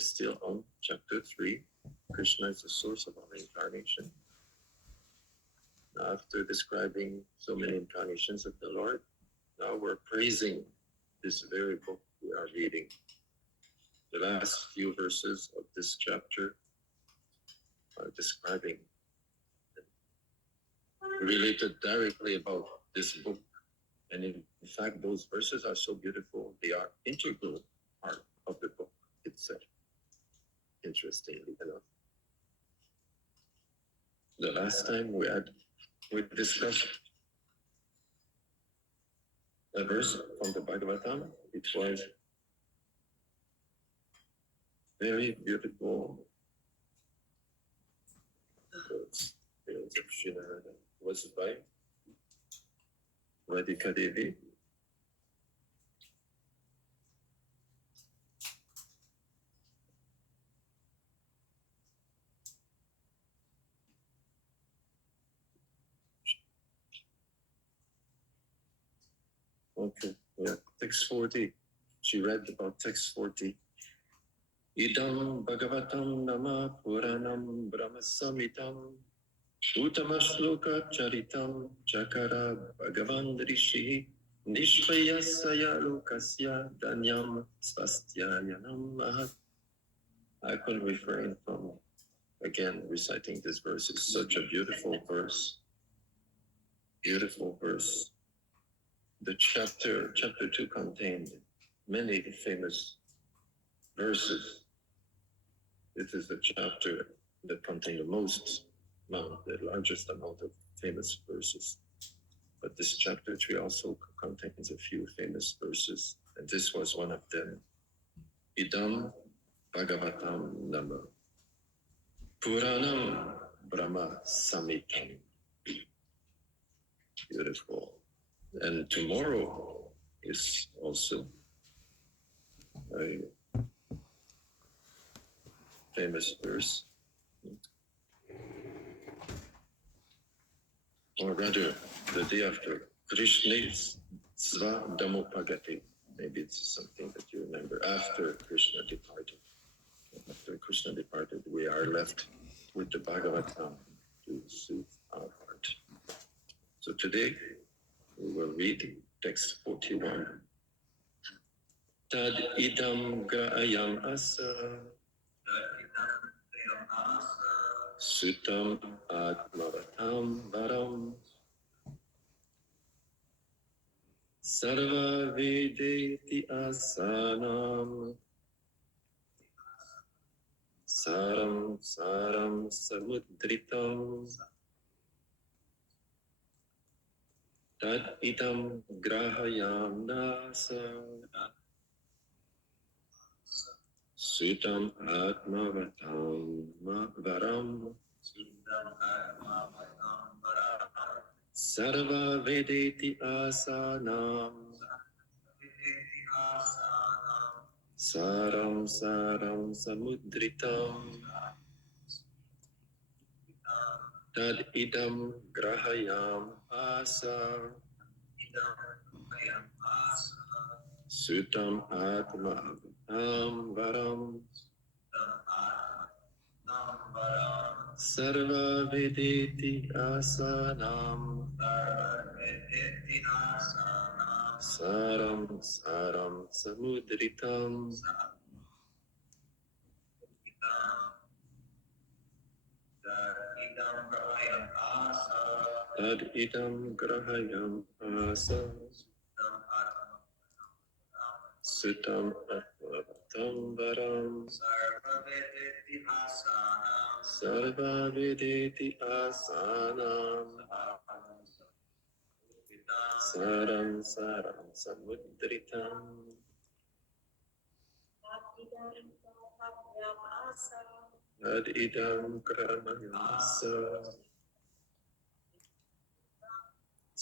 We're still on chapter 3. Krishna is the source of all incarnation. After describing so many incarnations of the Lord, now we're praising this very book we are reading. The last few verses of this chapter are describing, related directly about this book. And in fact, those verses are so beautiful, they are integral part of the book itself, interestingly enough. The last time we discussed a verse from the Bhagavatam. It was very beautiful. Was by Radhika Devi. Okay, yeah, text 40. She read about text 40. Idaṁ bhagavatam nama Purāṇam brahmasamitam utamashloka charitam chakara bhagavan rishi nishvayasaya lokasya danyam svastyayanam mahat. I couldn't refrain from again reciting this verse. It's such a beautiful verse. Beautiful verse. The chapter 2 contained many famous verses. It is the chapter that contains the largest amount of famous verses. But this chapter 3 also contains a few famous verses, and this was one of them. Idaṁ bhagavatam nama Purāṇam brahmasamitam. Beautiful. And tomorrow is also a famous verse, or rather the day after, Krishna's Svadhamopagati. Maybe it's something that you remember after Krishna departed. After Krishna departed, we are left with the Bhagavatam to soothe our heart. So today, we will read text 41. Tad idam grāhayām asa sutam ātmavatāṁ varam sarva-vedetihāsānāṁ sāraṁ samuddhṛtam tad idam grāhayām nasa sutam ātmavatāṁ varam sarva-vedetihāsānāṁ sāraṁ samuddhṛtam tad idam grāhayām sutam ātmavatāṁ varam sarva-vedetihāsānāṁ sāraṁ samuddhṛtam tad idam grāhayām sutam ātmavatāṁ varam sarva-vedetihāsānāṁ sāraṁ samuddhṛtam tad idam grāhayām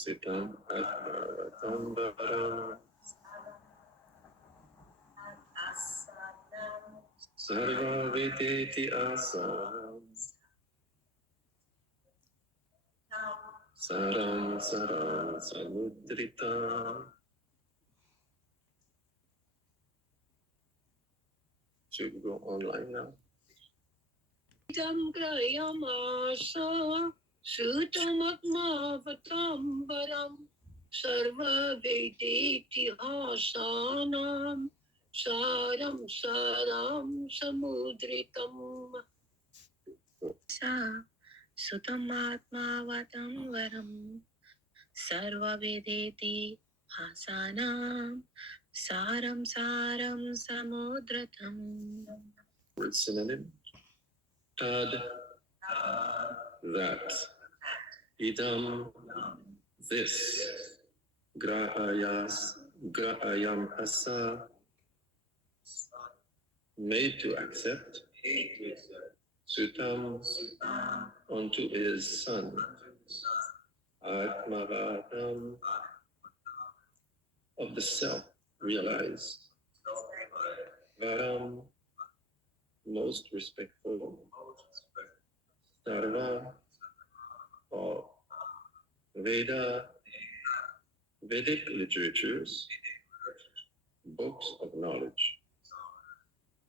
sutam ātmavatāṁ varam sarva-vedetihāsānāṁ sāraṁ samuddhṛtam. to go online now. Idaṁ grāhayām sutam ātmavatāṁ varam sarva-vedetihāsānāṁ sāram samuddhṛtam. Sutam ātmavatāṁ varam sarva-vedetihāsānāṁ sāram samuddhṛtam. Word synonym. Tad, that. Idam, this. Grāhayām asa, made to accept. Sutam, unto his son. Ātmavatāṁ, of the self, realize. Varam, most respectful. Sarva, all. Veda, Vedic literatures, books of knowledge.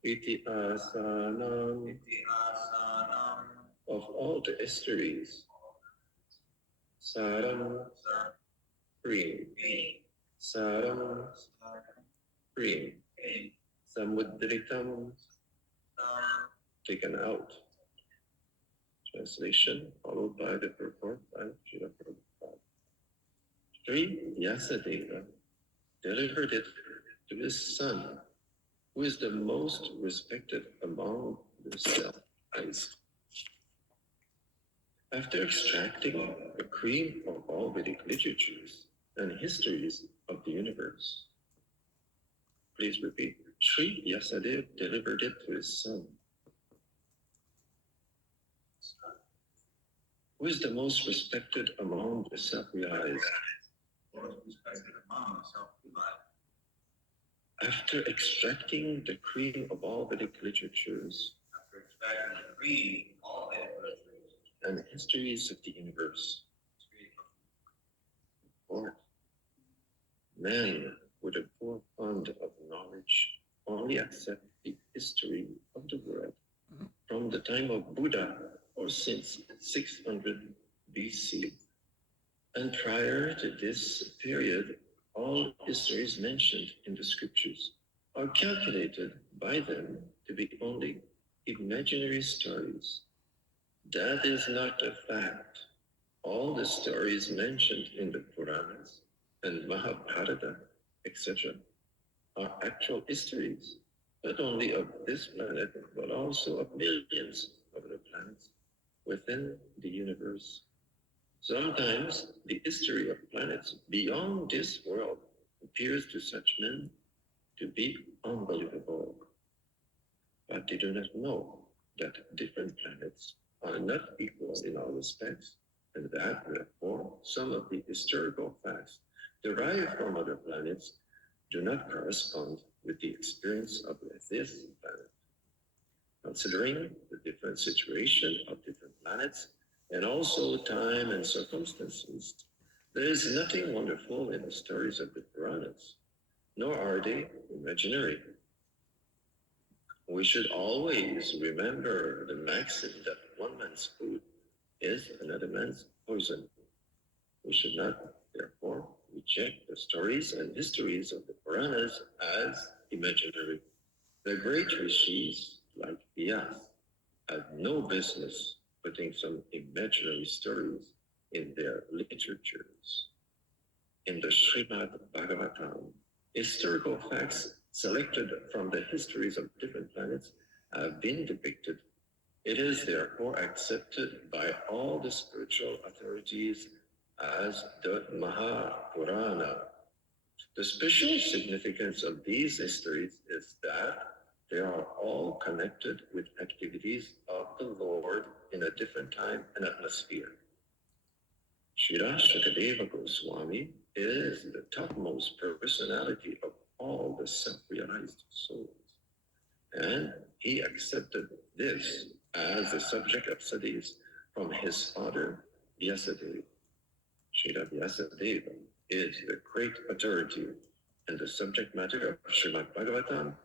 Itihāsānāṁ, of all the histories. Sāram, green. Sāram, green. Samuddhṛtam, taken out. Translation followed by the purport by Śrī Vyāsadeva. Śrī Vyāsadeva delivered it to his son, who is the most respected among the self-raised. After extracting the cream of all Vedic literatures and histories of the universe, please repeat, Śrī Vyāsadeva delivered it to his son, who is the most respected among the self-realized. After extracting the cream of all Vedic literatures and histories of the universe, or men with a poor fund of knowledge only accept the history of the world from the time of Buddha or since 600 BC. And prior to this period, all histories mentioned in the scriptures are calculated by them to be only imaginary stories. That is not a fact. All the stories mentioned in the Purāṇas and Mahābhārata, etc., are actual histories, not only of this planet, but also of millions of other planets within the universe. Sometimes the history of planets beyond this world appears to such men to be unbelievable. But they do not know that different planets are not equal in all respects, and that, therefore, some of the historical facts derived from other planets do not correspond with the experience of this planet. Considering the different situation of different planets, and also time and circumstances, there is nothing wonderful in the stories of the Purāṇas, nor are they imaginary. We should always remember the maxim that one man's food is another man's poison. We should not, therefore, reject the stories and histories of the Purāṇas as imaginary. The great ṛṣis, like Vyāsa, had no business putting some imaginary stories in their literatures. In the Śrīmad Bhagavatam, historical facts selected from the histories of different planets have been depicted. It is therefore accepted by all the spiritual authorities as the Mahapurāṇa. The special significance of these histories is that they are all connected with activities of the Lord in a different time and atmosphere. Śrīla Shukadeva Goswami is the topmost personality of all the self-realized souls, and he accepted this as the subject of studies from his father Vyāsadeva. Śrī Vyāsadeva is the great authority in the subject matter of Śrīmad Bhagavatam,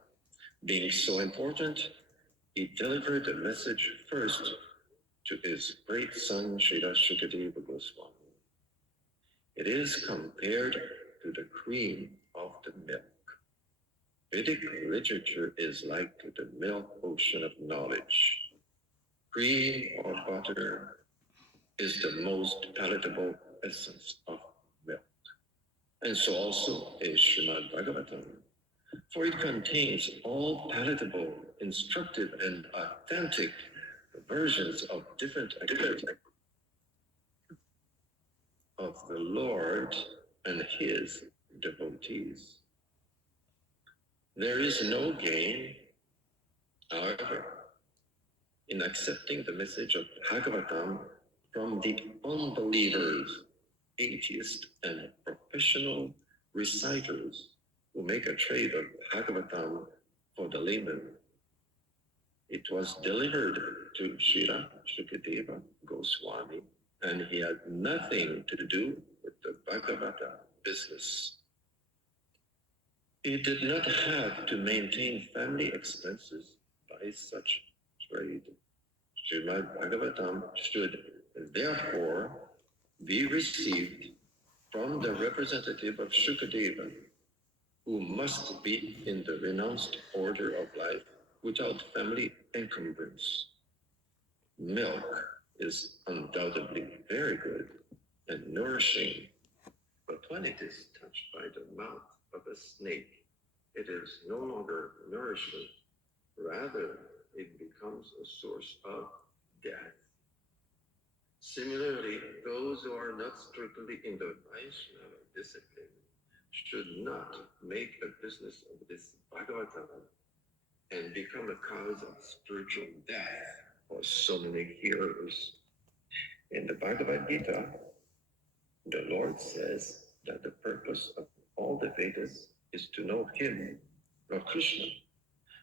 Being so important, he delivered the message first to his great son Śrī Vyāsadeva Goswami. It is compared to the cream of the milk. Vedic literature is like the milk ocean of knowledge. Cream or butter is the most palatable essence of milk. And so also is Śrīmad Bhagavatam, for it contains all palatable, instructive, and authentic versions of different activities of the Lord and his devotees. There is no gain, however, in accepting the message of Bhagavatam from the unbelievers, atheists, and professional reciters who make a trade of Bhagavatam for the layman. It was delivered to Śrī Vyāsadeva Goswami, and he had nothing to do with the Bhagavata business. He did not have to maintain family expenses by such trade. Śrīmad Bhagavatam should therefore be received from the representative of Shukadeva, who must be in the renounced order of life without family encumbrance. Milk is undoubtedly very good and nourishing, but when it is touched by the mouth of a snake, it is no longer nourishment, rather it becomes a source of death. Similarly, those who are not strictly in the Vaishnava discipline should not make a business of this Bhagavatam and become a cause of spiritual death for so many hearers. In the Bhagavad Gita, the Lord says that the purpose of all the Vedas is to know Him, Lord Krishna.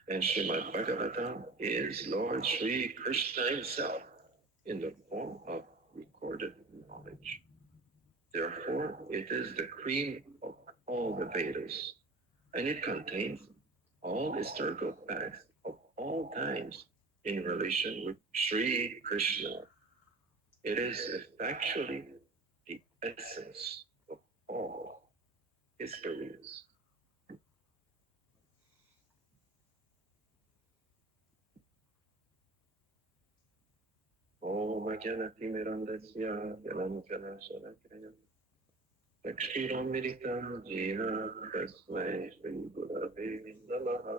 And Śrīmad Bhagavatam is Lord Sri Krishna himself in the form of recorded knowledge. Therefore, it is the cream of all the Vedas, and it contains all historical facts of all times in relation with Sri Krishna. It is factually the essence of all histories. Om Ajnana-timirandasya Jalanjana Shalakaya Chakshuram Militam Jena Tasmai Shri Gurave Namaha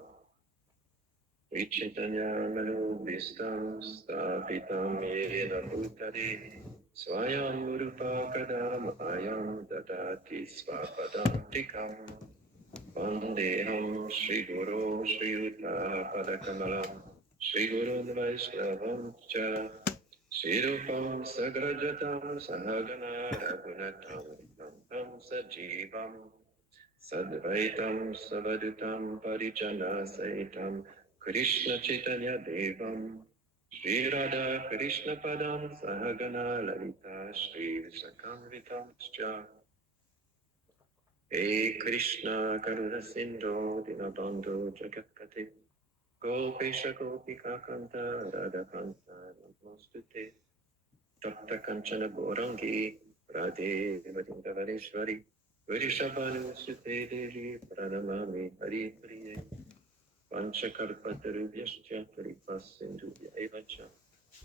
Vichitanya Manubhistam Sthapitam Yena Bhutale Swayam Urupakadam Ayam Dadati Svapadam Tikam Vandeham Shri Guru Shri Yuta Padakamalam Shri Guru Vaishnavam Cha Shirupam Sagrajatam Sahagana Ragunatam Tam Sajivam Sadvaitam Savadutam Parijana Saitam Krishna Chaitanya Devam Shri Radha Krishna Padam Sahagana Lalita Shri Visakamritam Scha Hey Krishna Karuna Sindhu Dinabandhu Jagatkate Gopesha Gopika Kanta Radha Kanta Namostute Takta Kanchana Gorangi Radhe Vadindavareshwari Virishabhanu Sute Devi Pranamami Hari Priye Panchakarpatarubhyascha Karipas Sindhubhya Evacha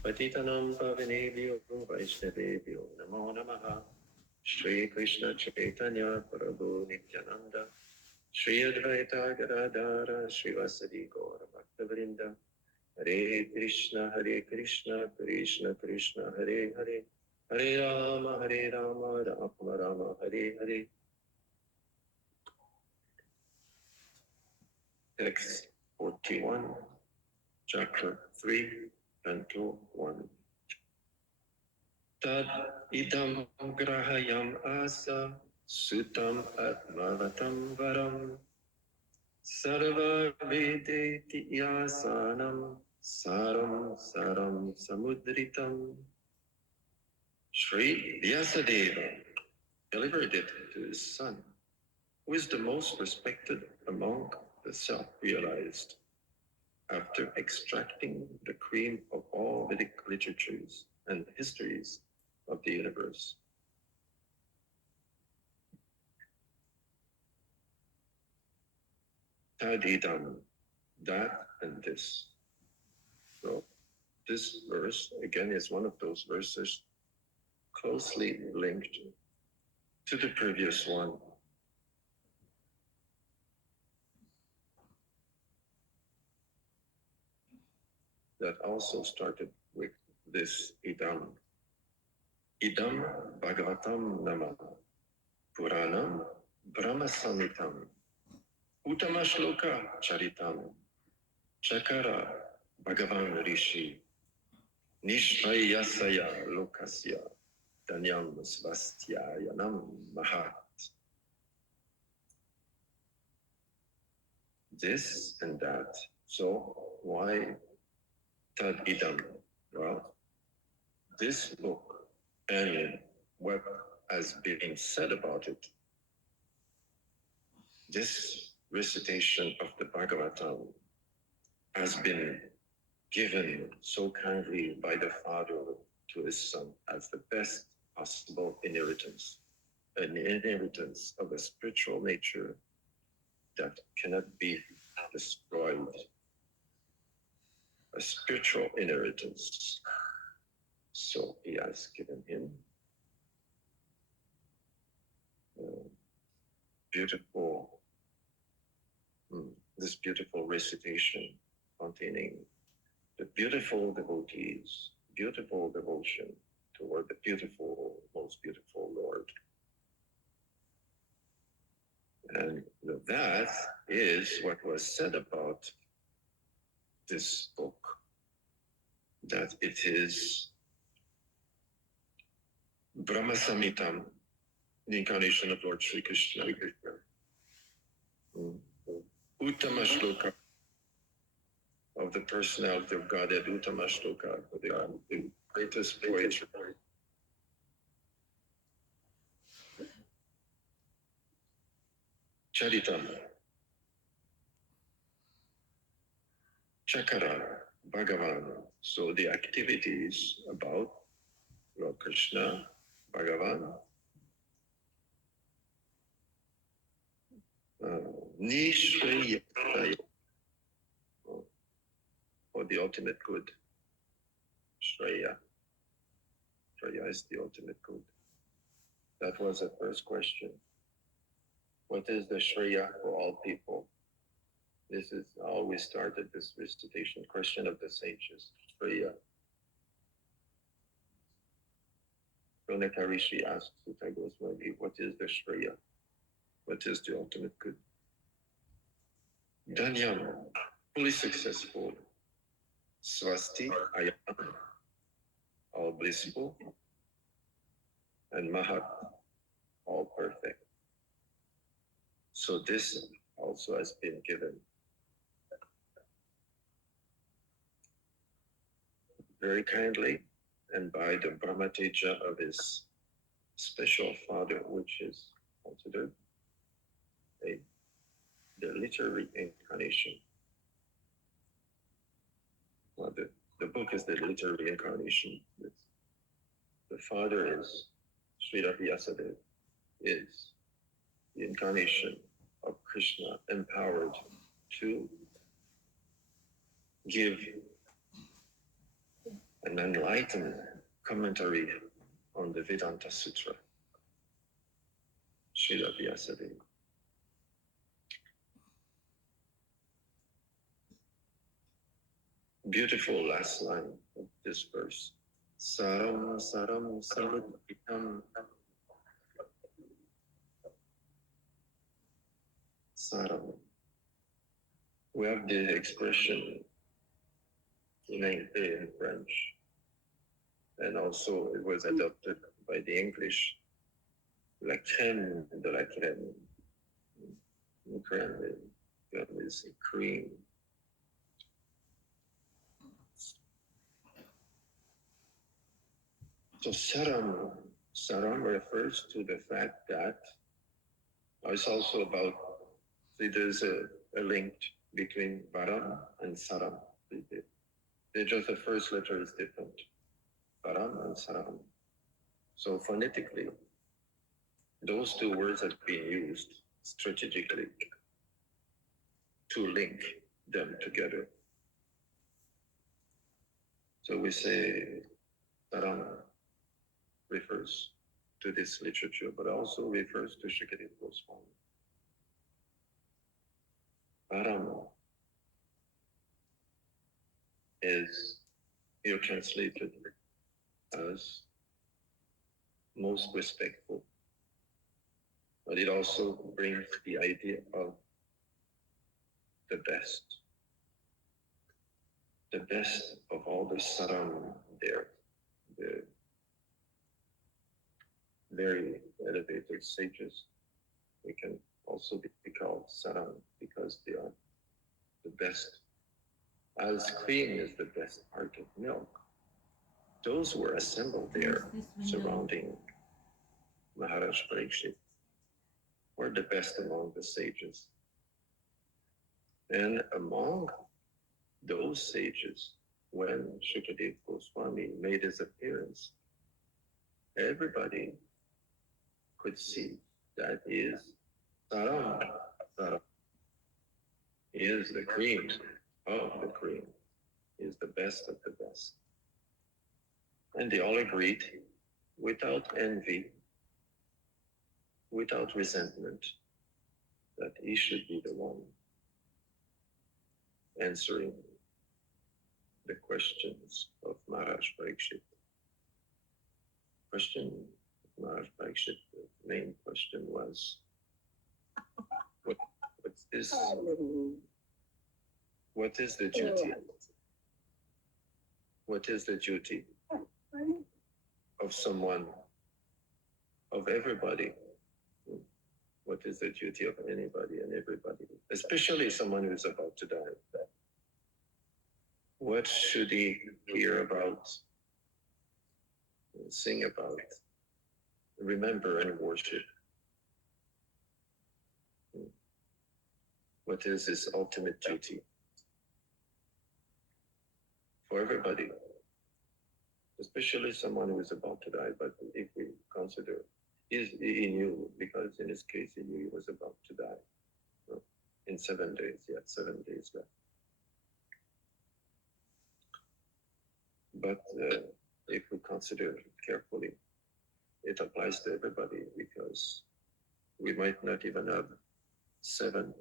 Patitanam Pavanebhyo Vaishnavebhyo Namo Namaha Shri Krishna Chaitanya Prabhu Nityananda Shri Advaita Gadadhara Shri Vasadi Gaura Bhaktavrinda Hare Krishna Krishna Krishna Hare Hare Hare Rama Rama Rama Hare Hare. Text 41, chapter 3, canto 1. Tad idam grāhayām asa sutam ātmavatāṁ varam sarva-vedetihāsānāṁ sāraṁ samuddhṛtam. Śrī Vyāsadeva delivered it to his son, who is the most respected among the self-realized. after extracting the cream of all Vedic literatures and histories of the universe. Tad idam, that and this. So this verse, again, is one of those verses closely linked to the previous one. That also started with this idam. Idam bhagavatam nama Purāṇam brahmasamitam uttamashloka charitam chakara bhagavan rishi nishvayasaya lokasya danyam svastyayanam mahat. This and that. So why tad idam? Well, this book and what has been said about it, this recitation of the Bhagavatam has been given so kindly by the father to his son as the best possible inheritance, an inheritance of a spiritual nature that cannot be destroyed, a spiritual inheritance. So he has given him this beautiful recitation containing the beautiful devotees, beautiful devotion toward the beautiful, most beautiful Lord. And that is what was said about this book, that it is Brahmasamitam, the incarnation of Lord Sri Krishna. Uttamashloka, of the personality of Godhead, Uttamashloka, the greatest poetry. Charitam, Chakara, Bhagavan. So the activities about Lord Krishna, Bhagavan, Nishvaya, for the ultimate good. Shreya. Shreya is the ultimate good. That was the first question. What is the Shreya for all people? This is how we started this recitation, question of the sages. Shreya. Ronakarishi asked Sutta Goswami, what is the Shreya? What is the ultimate good? Danyam, fully successful. Swasti, ayam, all blissful. And Mahat, all perfect. So this also has been given very kindly and by the Brahmateja of his special father, which is considered the literary incarnation. Well, the book is the literary incarnation. The father is Śrī Vyāsadeva, is the incarnation of Krishna, empowered to give an enlightened commentary on the Vedanta Sutra. Śrī Vyāsadeva. Beautiful last line of this verse. Sāram, sāram, samuddhṛtam. Sāram. We have the expression in French, and also it was adopted by the English, la crème de la crème. Crème is cream. So saram refers to the fact that it's also about, see, there's a link between varam and sāraṁ. Just the first letter is different. Varam and sāraṁ. So phonetically, those two words have been used strategically to link them together. So we say sāraṁ refers to this literature, but also refers to Śrī Goswami. Varam is here translated as most respectful, but it also brings the idea of the best of all the sāraṁ there, the very elevated sages. We can also be called sāraṁ because they are the best. As cream is the best part of milk, those were assembled there surrounding Maharaj Parikshit were the best among the sages. And among those sages, when Śrī Goswami made his appearance, everybody could see that he is sāraṁ. He is the cream of the cream. He is the best of the best. And they all agreed, without envy, without resentment, that he should be the one answering the questions of Maharaj Parikshit. Question of Maharaj Parikshit, the main question was, what is the duty? What is the duty of someone, of everybody? What is the duty of anybody and everybody, especially someone who is about to die? What should he hear about, sing about, remember and worship? What is his ultimate duty? For everybody, especially someone who is about to die, but if we consider, he knew, because in his case he knew he was about to die. In 7 days, he had 7 days left. But if we consider it carefully, it applies to everybody, because we might not even have 7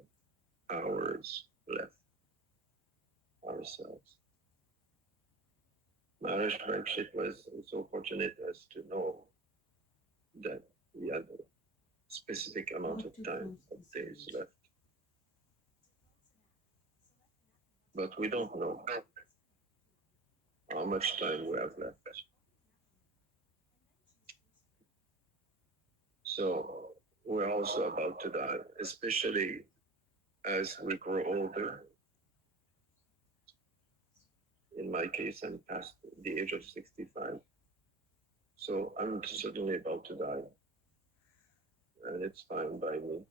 hours left ourselves. Maharaj Parikshit was so fortunate as to know that he had a specific amount of time, of days left. But we don't know how much time we have left. So we're also about to die, especially as we grow older. In my case, I'm past the age of 65. So I'm certainly about to die. And it's fine by me.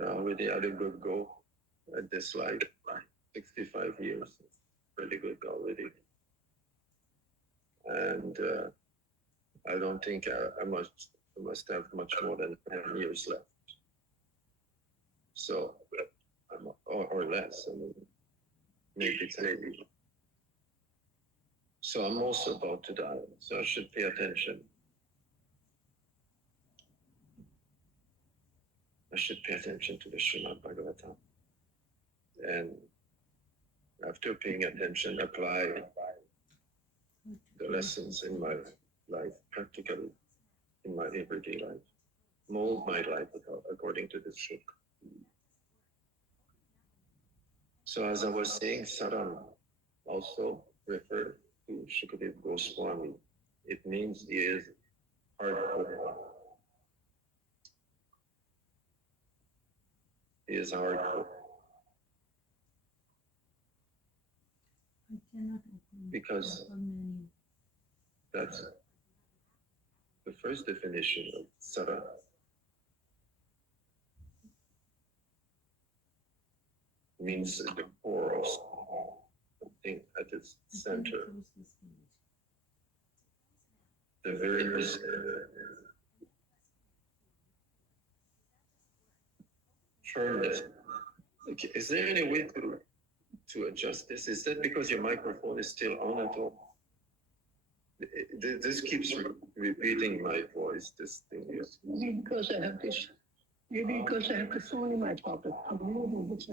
I already had a good go at this life. 65 years, pretty good already. And I don't think I must have much more than 10 years left. So, or less, I mean, maybe 10. So I'm also about to die, so I should pay attention. I should pay attention to the Śrīmad Bhagavatam. And after paying attention, apply the lessons in my life, practically, in my everyday life. Mold my life according to this book. So as I was saying, sāraṁ also refers to Śrī Goswami. It means he is hardcore. He is hardcore. Because that's the first definition of sāraṁ. means the core of something at its center. The very firmness. Okay. Is there any way to adjust this? Is that because your microphone is still on at all? This keeps repeating my voice, this thing here. Maybe because I have this. Maybe because I have the phone in my pocket. I'm moving this.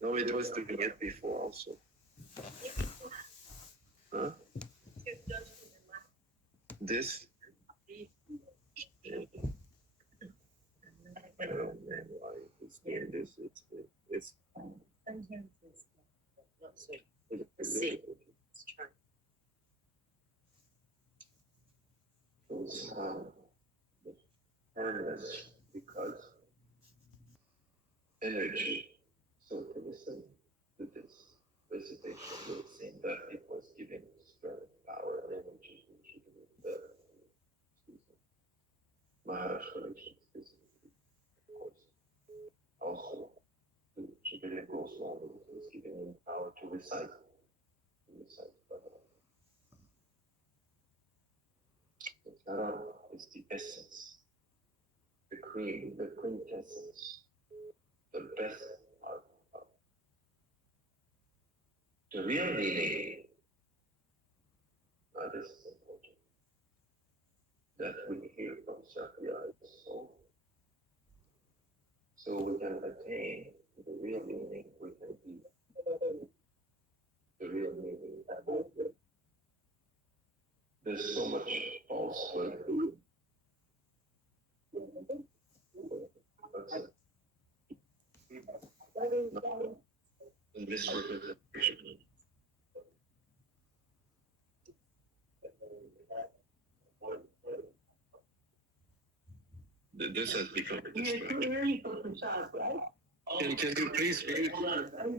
No, it was doing it before also. Huh? This? I don't know why it's doing this. It's Sometimes it's not so. Let's see. Let's try. Firmness because energy. So to listen to this recitation, you'll see that it was giving strength, power, and energy to the Maharaj relations specifically, of course. Also, the Shikara goes on, it was giving him power to recite Bhagavad. So Sāraṁ is the essence, the cream, the quintessence, the best part of the real meaning. Now this is important, that we hear from Shakya is soul. So we can attain the real meaning, we can be the real meaning. There's so much falsehood. Misrepresentation. This has become a distraction. Can you please mute?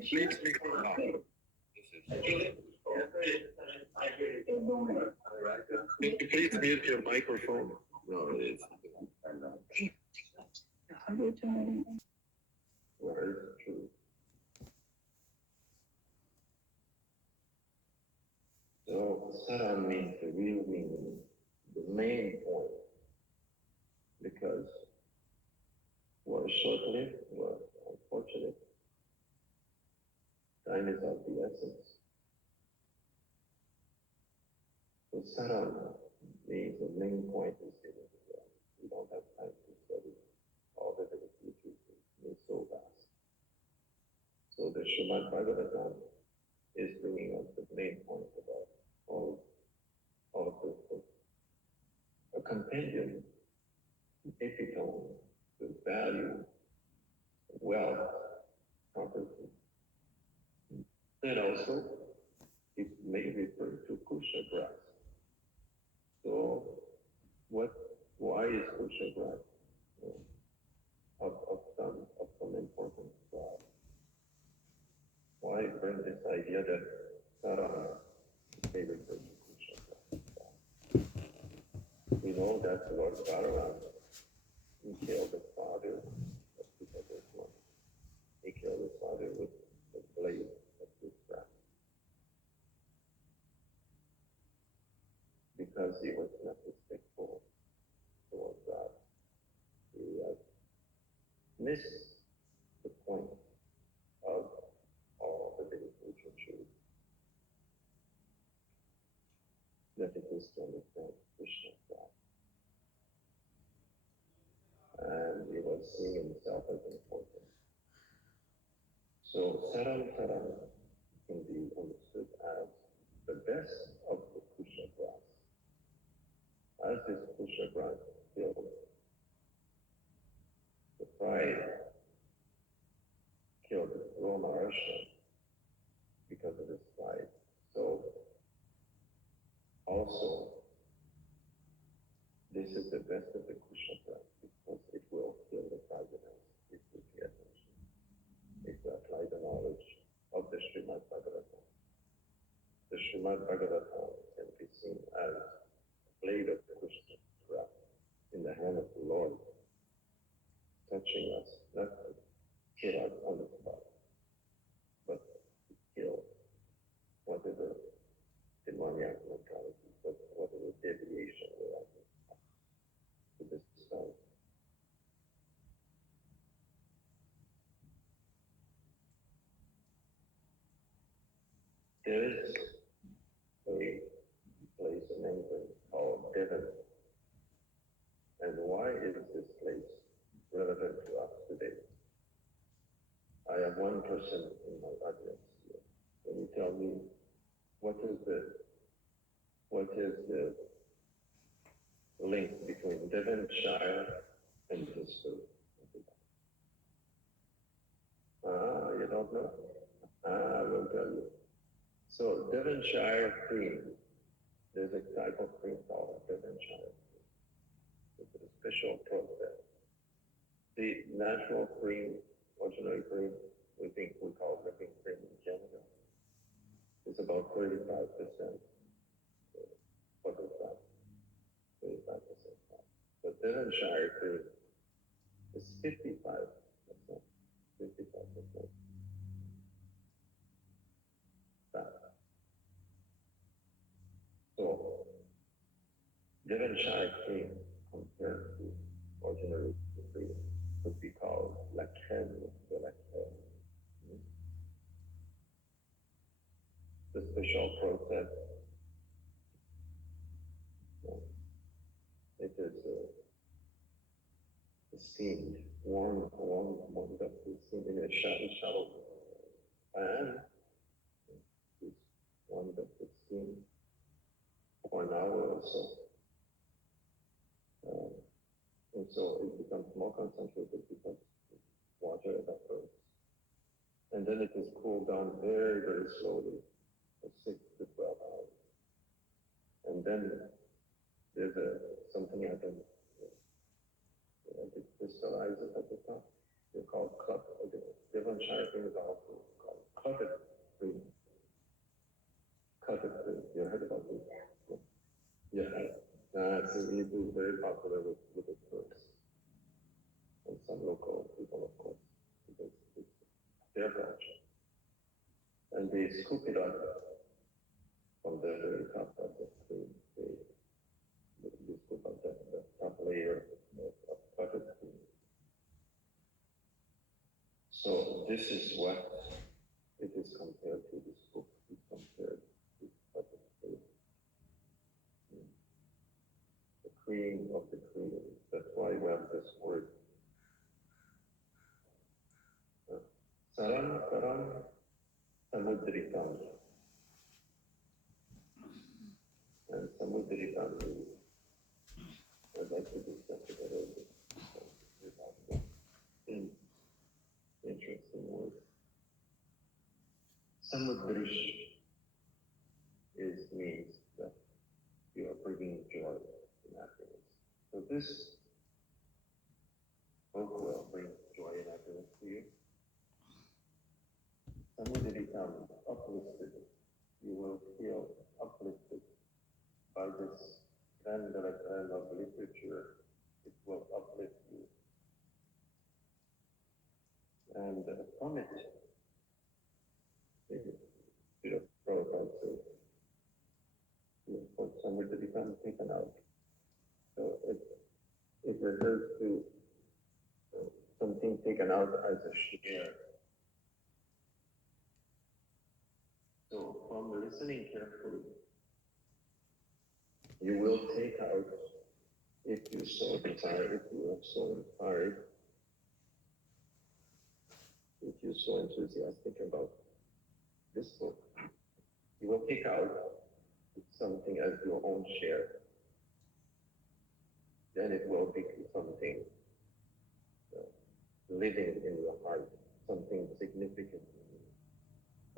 Please mute. Can you please mute your microphone? No, it's. Where is the truth? So, sāraṁ means the real meaning, the main point. Because we're short-lived, we're unfortunate. Time is of the essence. So sāraṁ means the main point is given. We don't have time to study all the Vedic literature. It's so vast. So the Śrīmad Bhagavatam is bringing us the main point about all of this book. A compendium, epitome, the value, wealth, property. Then also, it may refer to kusha grass. So, why is kusha grass of some importance? Why bring this idea that sāraṁ may refer to kusha grass? We know that Lord Varam, he killed his father because of one. He killed his father with a blade of his grass. Because he was not respectful towards God. He missed the point of all the Vedic literature. That it is to understand Krishna's God. And he was seeing himself as important. So sāraṁ can be understood as the best of the kusha grass. As this kusha grass killed the pride, killed Roma because of his pride. So also, this is the best of the kusha grass because it will kill the pride in us if we pay attention. If we apply the knowledge of the Śrīmad Bhagavatam. The Śrīmad Bhagavatam can be seen as a blade of kusha grass in the hand of the Lord, touching us, not to kill us on the spot. consider in one locality, but what is a deviation to this style? There is a place in England called Devon. And why is this place relevant to us today? I have one person in my audience here. Can you tell me what is the link between Devonshire and history? You don't know? I will tell you. So Devonshire cream, there's a type of cream called Devonshire cream. It's a special process. The natural cream, ordinary cream, we call whipping cream in Canada. It's about 35% butter fat, 35% fat. But Devonshire cream is 55%. Fat. So Devonshire cream compared to ordinary cream would be called la crème de la crème. The special process. It is steamed, warmed up, steamed in a shallow pan. It's warmed up with steam for an hour or so. And so it becomes more concentrated because water evaporates. And then it is cooled down very, very slowly for 6 to 12 hours. And then there's something happens. It crystallizes at the top. They're called clot. Devonshire cream is also called clotted cream. Clotted cream. You heard about this? Yeah. It is very popular with the Turks and some local people, of course, because it's their culture. And they scoop it up from the very top of the cream. They scoop up the top layer of clotted cream. So this is what it is compared to. This book is compared to clotted cream. The cream of the cream. That's why we have this word. Sāraṁ, samuddhṛtam. And samuddhṛtam is, I'd like to discuss it a little bit. Interesting word. Samuddhṛsh means that you are bringing joy and happiness. So this book will bring joy and happiness to you. Samuddhṛtam, uplifted. You will feel uplifted by this crème de la crème of literature. It will uplift you. And from it, Prabhupada says, for samuddhṛtam taken out. So it refers to something taken out as a share. So from listening carefully, you will take out, if you so desire, if you are so inspired, if you're so enthusiastic about this book, you will take out something as your own share. Then it will be something living in your heart, something significant.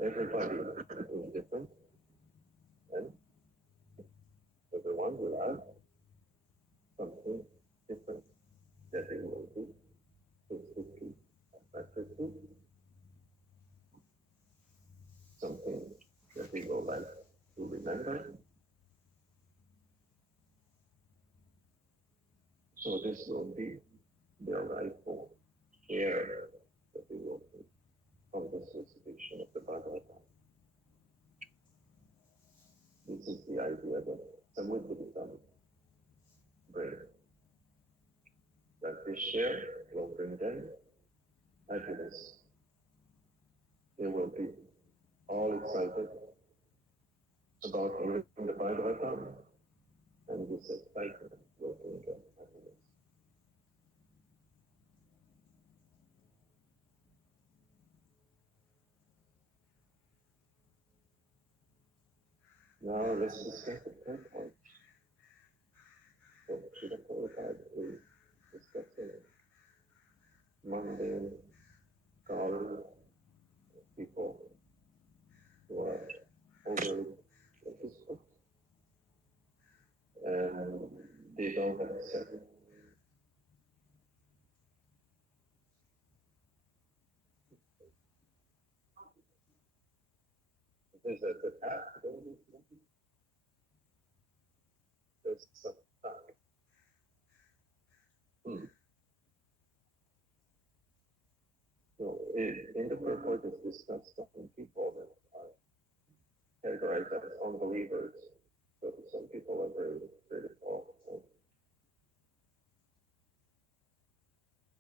Everybody is different, and everyone will have something different that they will do physically, practically, something that they will like to remember. So this will be their rightful share that they will take from this recitation of the Bhagavatam. samuddhṛtam bring. That this share will bring them happiness. They will be all excited about reading the Bhagavatam, and this excitement will bring them happiness. Now let's discuss the third point. So Srila Prabhupada is discussing mundane scholars, people who are overly physical, and they don't accept it. There's a path, there's some path. So in the purport is discussed some people that are categorized as unbelievers. So some people are very critical and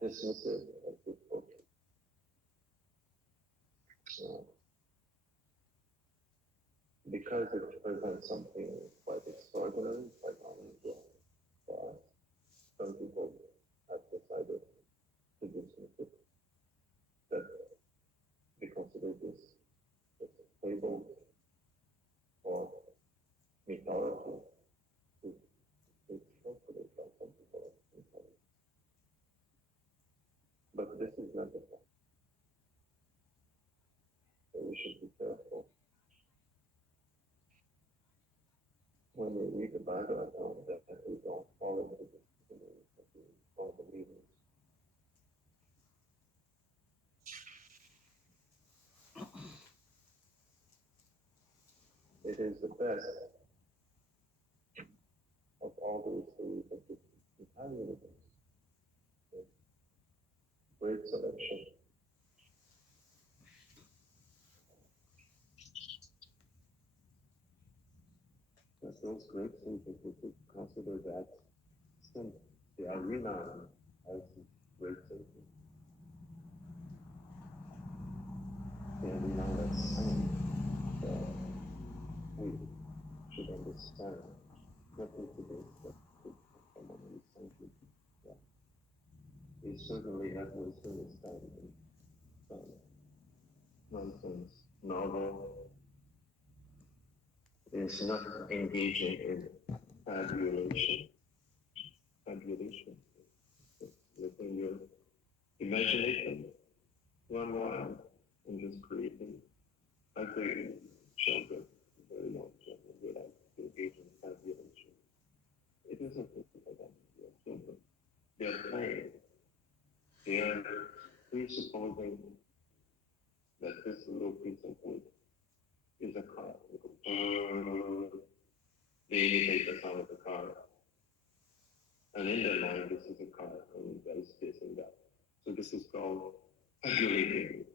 dismissive of this book. Because it presents something quite extraordinary, quite unusual for us, some people have decided to dismiss it, that they consider this as a fable or mythology. It's considered by some people as mythology. But this is not the fact. So we should be careful. When we read the Bhagavatam, that we don't fall into the Synonyms of the unbelievers. It is the best of all the histories of the entire universe. Great selection. But those great sages, we should consider that since they are renowned as great sages, they are renowned as saints, we should understand what is the best of someone who is saintly. Yeah. They certainly have wisdom and study some nonsense novel. Is not engaging in fabulation. Within your imagination, run wild and just creating like the children, very young children, without engaging in fabulation. It isn't for them. They are children. They are playing. They are presupposing that this little piece of wood is a car. They imitate the sound of the car. And in their mind, this is a car, and that is this and that. So this is called fabulating.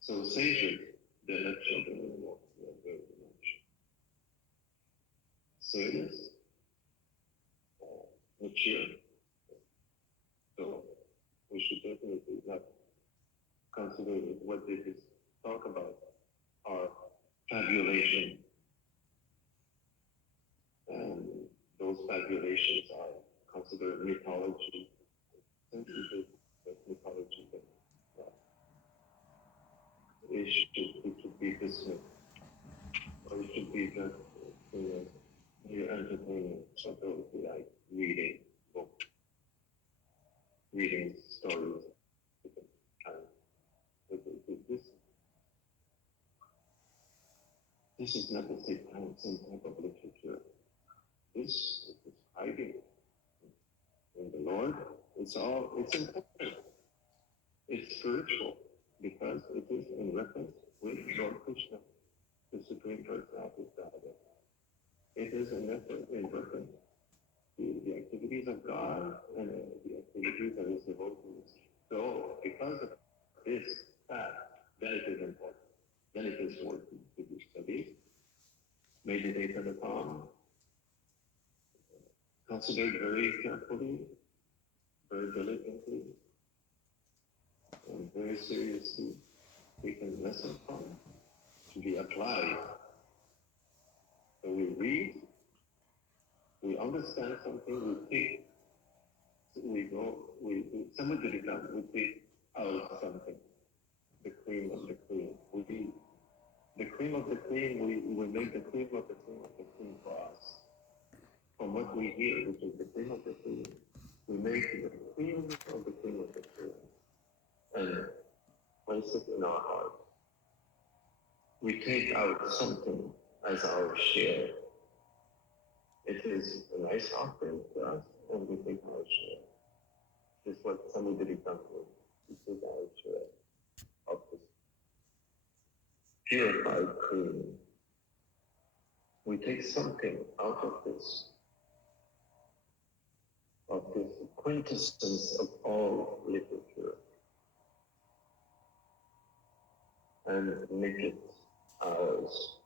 So sages, they're not children anymore. They're very much serious, mature. So we should definitely not consider what they just talk about are fabulation. And those fabulations are considered mythology. Simply mythology, but it should be dismissed. Or it should be just mere entertainment for those who like reading books, reading stories. This is not the same type of literature. This is hiding in the Lord. It's important. It's spiritual because it is in reference with Lord Krishna, the Supreme Personality of Godhead. It is in reference to the activities of God and the activities of His devotees. So, because of this fact, that it is important. beneficial work to be studied, meditated upon, considered very carefully, very diligently, and very seriously, taken lesson from, to be applied. So we read, we understand something, we take, we go, we samuddhṛtam, we take out something, the cream of the cream. The cream of the cream, we make the cream of the cream of the cream for us. From what we hear, which is the cream of the cream, we make the cream of the cream of the cream and place it in our heart. We take out something as our share. It is a nice offering to us, and we take our share. This is what samuddhṛtam is. We take our share of this purified cream. We take something out of this quintessence of all literature, and make it ours.